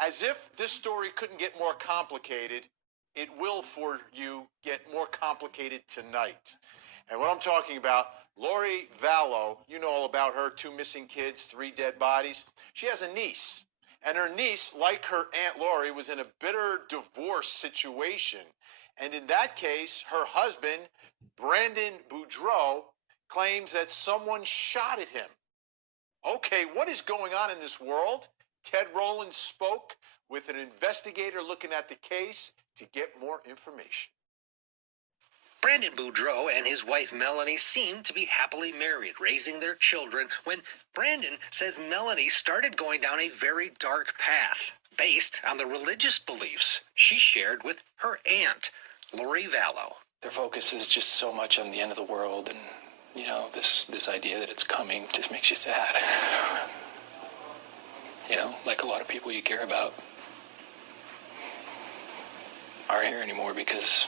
As if this story couldn't get more complicated, it will for you get more complicated tonight. And what I'm talking about, Lori Vallow, you know all about her, 2 missing kids, 3 dead bodies. She has a niece, and her niece, like her Aunt Lori, was in a bitter divorce situation. And in that case, her husband, Brandon Boudreaux, claims that someone shot at him. Okay, what is going on in this world? Ted Rowland spoke with an investigator looking at the case to get more information. Brandon Boudreaux and his wife Melanie seem to be happily married, raising their children, when Brandon says Melanie started going down a very dark path based on the religious beliefs she shared with her aunt, Lori Vallow. Their focus is just so much on the end of the world, and, you know, this idea that it's coming just makes you sad. You know, like a lot of people you care about aren't here anymore because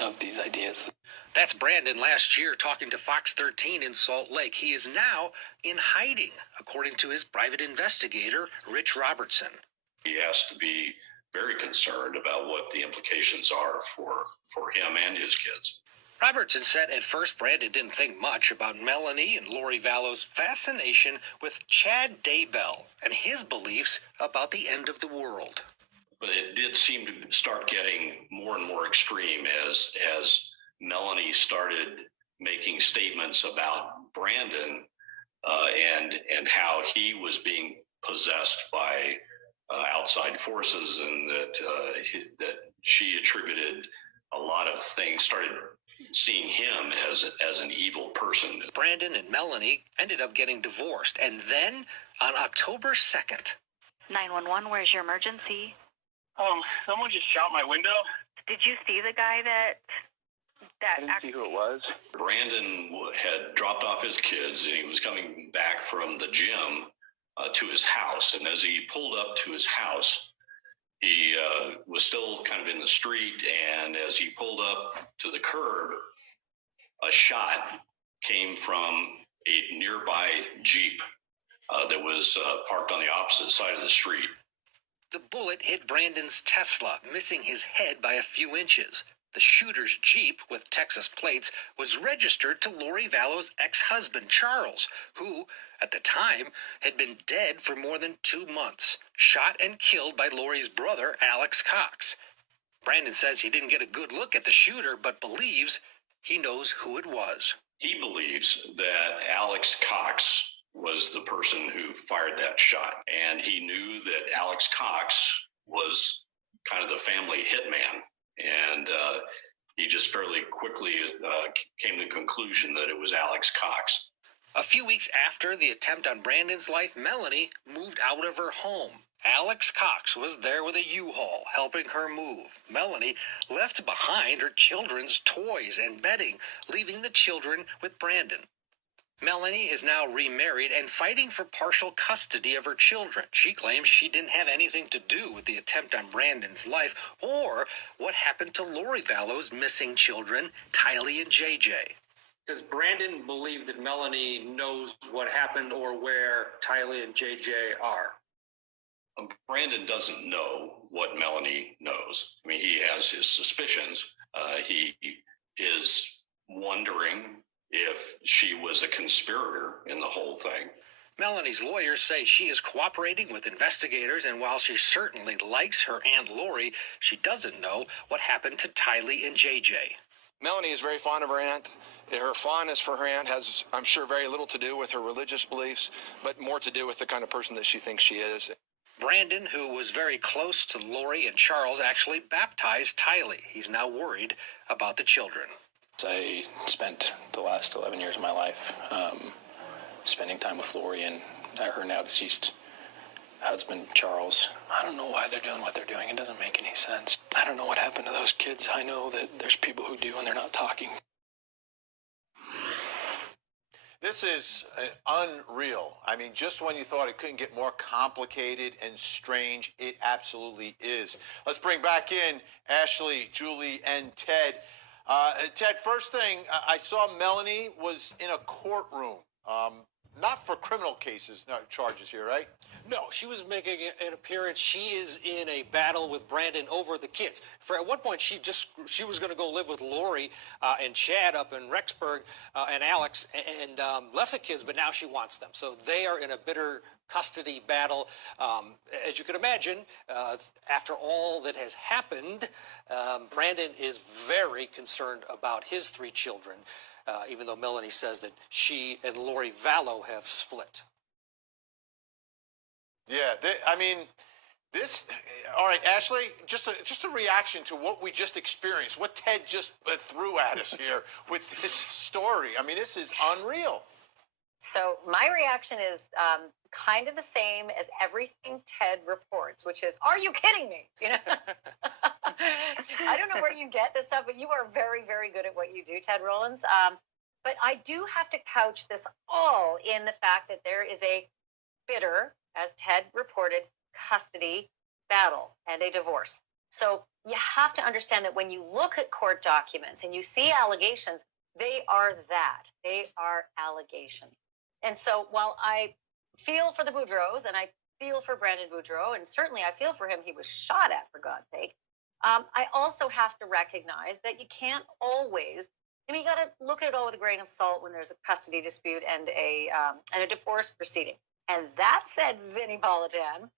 of these ideas. That's Brandon last year talking to Fox 13 in Salt Lake. He is now in hiding, according to his private investigator, Rich Robertson. He has to be very concerned about what the implications are for him and his kids. Robertson said at first Brandon didn't think much about Melanie and Lori Vallow's fascination with Chad Daybell and his beliefs about the end of the world. But it did seem to start getting more and more extreme as Melanie started making statements about Brandon and how he was being possessed by outside forces, and that she attributed a lot of things, started seeing him as an evil person. Brandon and Melanie ended up getting divorced, and then on October 2nd. 911, where's your emergency? Someone just shot my window. Did you see the guy that I didn't see who it was. Brandon had dropped off his kids, and he was coming back from the gym to his house. And as he pulled up to his house, he was still kind of in the street. And as he pulled up to the curb, a shot came from a nearby Jeep that was parked on the opposite side of the street. The bullet hit Brandon's Tesla, missing his head by a few inches. The shooter's Jeep, with Texas plates, was registered to Lori Vallow's ex-husband, Charles, who, at the time, had been dead for more than 2 months, shot and killed by Lori's brother, Alex Cox. Brandon says he didn't get a good look at the shooter, but believes he knows who it was. He believes that Alex Cox was the person who fired that shot, and he knew that Alex Cox was kind of the family hitman. And he just fairly quickly came to the conclusion that it was Alex Cox. A few weeks after the attempt on Brandon's life, Melanie moved out of her home. Alex Cox was there with a U-Haul, helping her move. Melanie left behind her children's toys and bedding, leaving the children with Brandon. Melanie is now remarried and fighting for partial custody of her children. She claims she didn't have anything to do with the attempt on Brandon's life or what happened to Lori Vallow's missing children, Tylee and JJ. Does Brandon believe that Melanie knows what happened or where Tylee and JJ are? Brandon doesn't know what Melanie knows. I mean, he has his suspicions. He is wondering if she was a conspirator in the whole thing. Melanie's lawyers say she is cooperating with investigators, and while she certainly likes her Aunt Lori, she doesn't know what happened to Tylee and JJ. Melanie is very fond of her aunt. Her fondness for her aunt has, I'm sure, very little to do with her religious beliefs, but more to do with the kind of person that she thinks she is. Brandon, who was very close to Lori and Charles, actually baptized Tylee. He's now worried about the children. I spent the last 11 years of my life spending time with Lori and her now deceased husband, Charles. I don't know why they're doing what they're doing. It doesn't make any sense. I don't know what happened to those kids. I know that there's people who do, and they're not talking. This is unreal. I mean, just when you thought it couldn't get more complicated and strange, it absolutely is. Let's bring back in Ashley, Julie, and Ted. Ted, first thing, I saw Melanie was in a courtroom. not for criminal cases, no charges here, right? No, she was making an appearance. She is in a battle with Brandon over the kids. For at one point, she was going to go live with Lori and Chad up in Rexburg and Alex and left the kids, but now she wants them. So they are in a bitter custody battle. As you can imagine, after all that has happened, Brandon is very concerned about his 3 children, even though Melani says that she and Lori Vallow have split. Yeah, I mean, this. All right, Ashley, just a reaction to what we just experienced, what Ted just threw at us here with this story. I mean, this is unreal. So my reaction is kind of the same as everything Ted reports, which is, "Are you kidding me?" You know, I don't know where you get this stuff, but you are very, very good at what you do, Ted Rollins. But I do have to couch this all in the fact that there is a bitter, as Ted reported, custody battle and a divorce. So you have to understand that when you look at court documents and you see allegations, they are that. They are allegations. And so while I feel for the Boudreaux and I feel for Brandon Boudreaux, and certainly I feel for him, he was shot at, for God's sake, I also have to recognize that you can't always, I mean, you got to look at it all with a grain of salt when there's a custody dispute and a divorce proceeding. And that said, Vinnie Politan,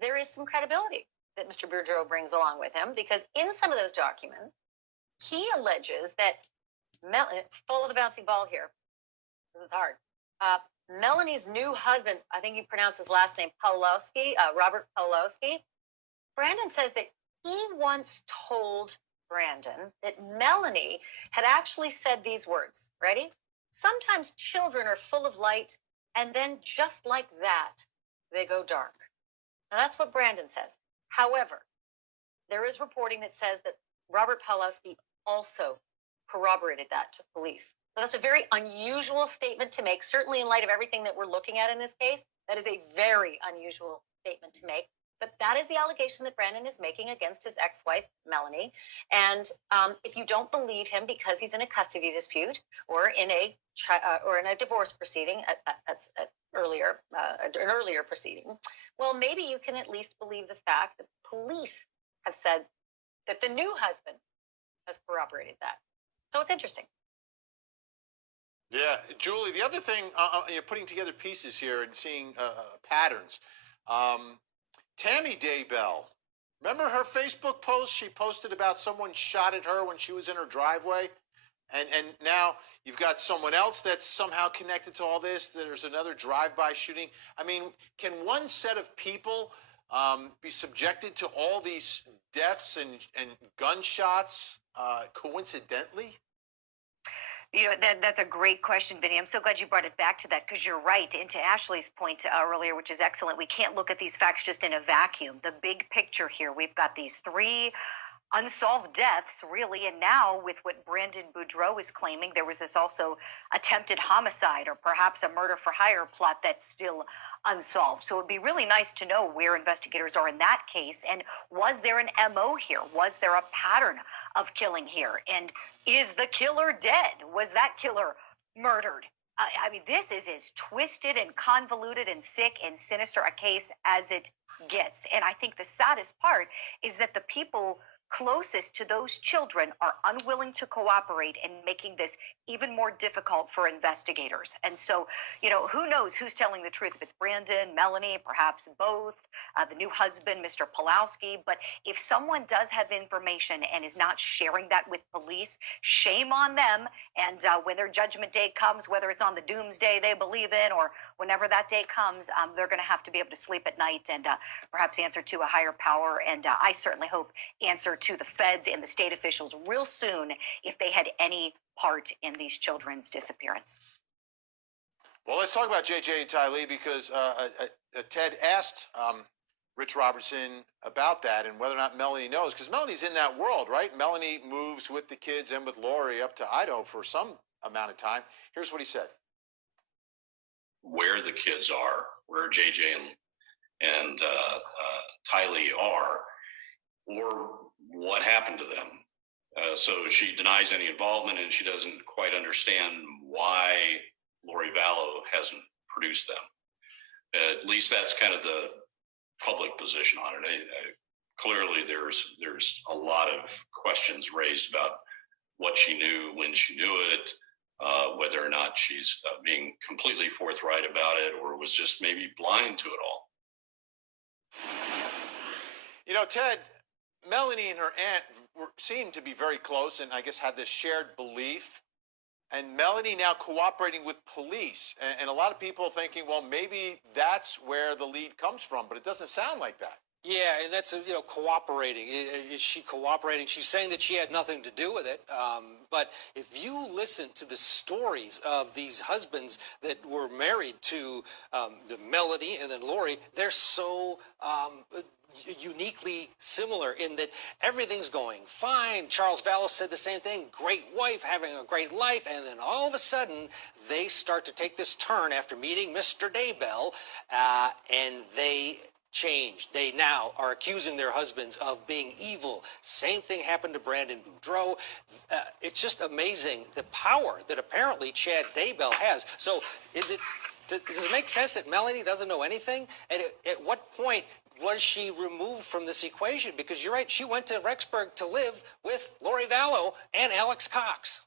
there is some credibility that Mr. Boudreaux brings along with him, because in some of those documents, he alleges that, follow the bouncing ball here, because it's hard. Melani's new husband, I think you pronounce his last name, Pawlowski, Robert Pawlowski. Brandon says that he once told Brandon that Melani had actually said these words. Ready? "Sometimes children are full of light, and then just like that, they go dark." Now, that's what Brandon says. However, there is reporting that says that Robert Pawlowski also corroborated that to police. So that's a very unusual statement to make, certainly in light of everything that we're looking at in this case. That is a very unusual statement to make. But that is the allegation that Brandon is making against his ex-wife, Melani. And if you don't believe him because he's in a custody dispute or in a divorce proceeding, an earlier proceeding, well, maybe you can at least believe the fact that police have said that the new husband has corroborated that. So it's interesting. Yeah, Julie, the other thing, you're putting together pieces here and seeing patterns. Tammy Daybell, remember her Facebook post? She posted about someone shot at her when she was in her driveway. And now you've got someone else that's somehow connected to all this. There's another drive-by shooting. I mean, can one set of people be subjected to all these deaths and gunshots coincidentally? You know, that's a great question, Vinny. I'm so glad you brought it back to that, because you're right. And to Ashley's point earlier, which is excellent, we can't look at these facts just in a vacuum. The big picture here, we've got these 3 unsolved deaths, really, and now with what Brandon Boudreaux is claiming, there was this also attempted homicide or perhaps a murder for hire plot that's still unsolved. So it'd be really nice to know where investigators are in that case, and was there an MO here? Was there a pattern of killing here? And is the killer dead? Was that killer murdered? I mean, this is as twisted and convoluted and sick and sinister a case as it gets. And I think the saddest part is that the people closest to those children are unwilling to cooperate and making this even more difficult for investigators. And so, you know, who knows who's telling the truth? If it's Brandon, Melani, perhaps both, the new husband, Mr. Pawlowski. But if someone does have information and is not sharing that with police, shame on them. And when their judgment day comes, whether it's on the doomsday they believe in or whenever that day comes, they're going to have to be able to sleep at night and perhaps answer to a higher power. And I certainly hope answer to the feds and the state officials real soon if they had any part in these children's disappearance. Well, let's talk about JJ and Ty Lee, because Ted asked Rich Robertson about that and whether or not Melanie knows, because Melanie's in that world, right? Melanie moves with the kids and with Lori up to Idaho for some amount of time. Here's what he said. Where the kids are, where JJ and Ty Lee are, or what happened to them. So she denies any involvement, and she doesn't quite understand why Lori Vallow hasn't produced them. At least that's kind of the public position on it. Clearly, there's a lot of questions raised about what she knew, when she knew it, whether or not she's being completely forthright about it, or was just maybe blind to it all. You know, Ted, Melanie and her aunt seemed to be very close, and I guess had this shared belief. And Melanie now cooperating with police, and a lot of people thinking, well, maybe that's where the lead comes from, but it doesn't sound like that. Yeah, and that's, cooperating. Is she cooperating? She's saying that she had nothing to do with it. But if you listen to the stories of these husbands that were married to the Melanie and then Lori, they're so uniquely similar in that everything's going fine. Charles Vallow said the same thing. Great wife, having a great life. And then all of a sudden, they start to take this turn after meeting Mr. Daybell, and they change. They now are accusing their husbands of being evil. Same thing happened to Brandon Boudreaux. It's just amazing the power that apparently Chad Daybell has. So does it make sense that Melanie doesn't know anything? And at what point was she removed from this equation? Because you're right, she went to Rexburg to live with Lori Vallow and Alex Cox.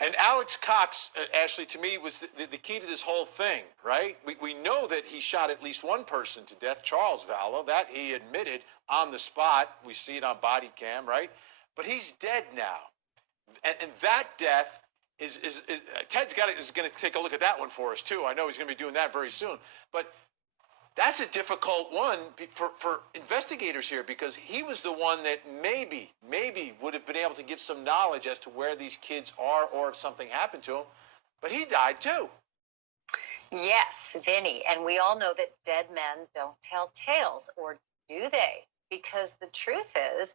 And Alex Cox, Ashley, to me, was the key to this whole thing, right? We know that he shot at least one person to death, Charles Vallow. That he admitted on the spot. We see it on body cam, right? But he's dead now. And that death is Ted's is going to take a look at that one for us, too. I know he's going to be doing that very soon. But that's a difficult one for investigators here, because he was the one that maybe would have been able to give some knowledge as to where these kids are or if something happened to them. But he died too. Yes, Vinny. And we all know that dead men don't tell tales, or do they? Because the truth is,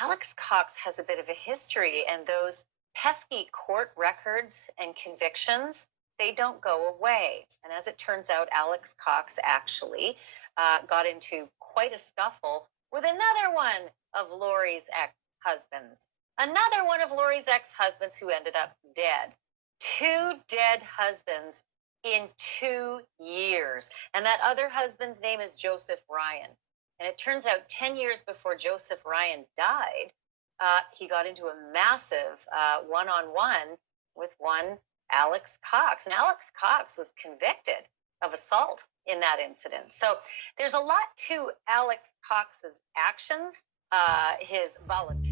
Alex Cox has a bit of a history, and those pesky court records and convictions, they don't go away. And as it turns out, Alex Cox actually got into quite a scuffle with another one of Lori's ex-husbands. Another one of Lori's ex-husbands who ended up dead. 2 dead husbands in 2 years. And that other husband's name is Joseph Ryan. And it turns out 10 years before Joseph Ryan died, he got into a massive one-on-one with one Alex Cox. And Alex Cox was convicted of assault in that incident. So there's a lot to Alex Cox's actions, his volatility.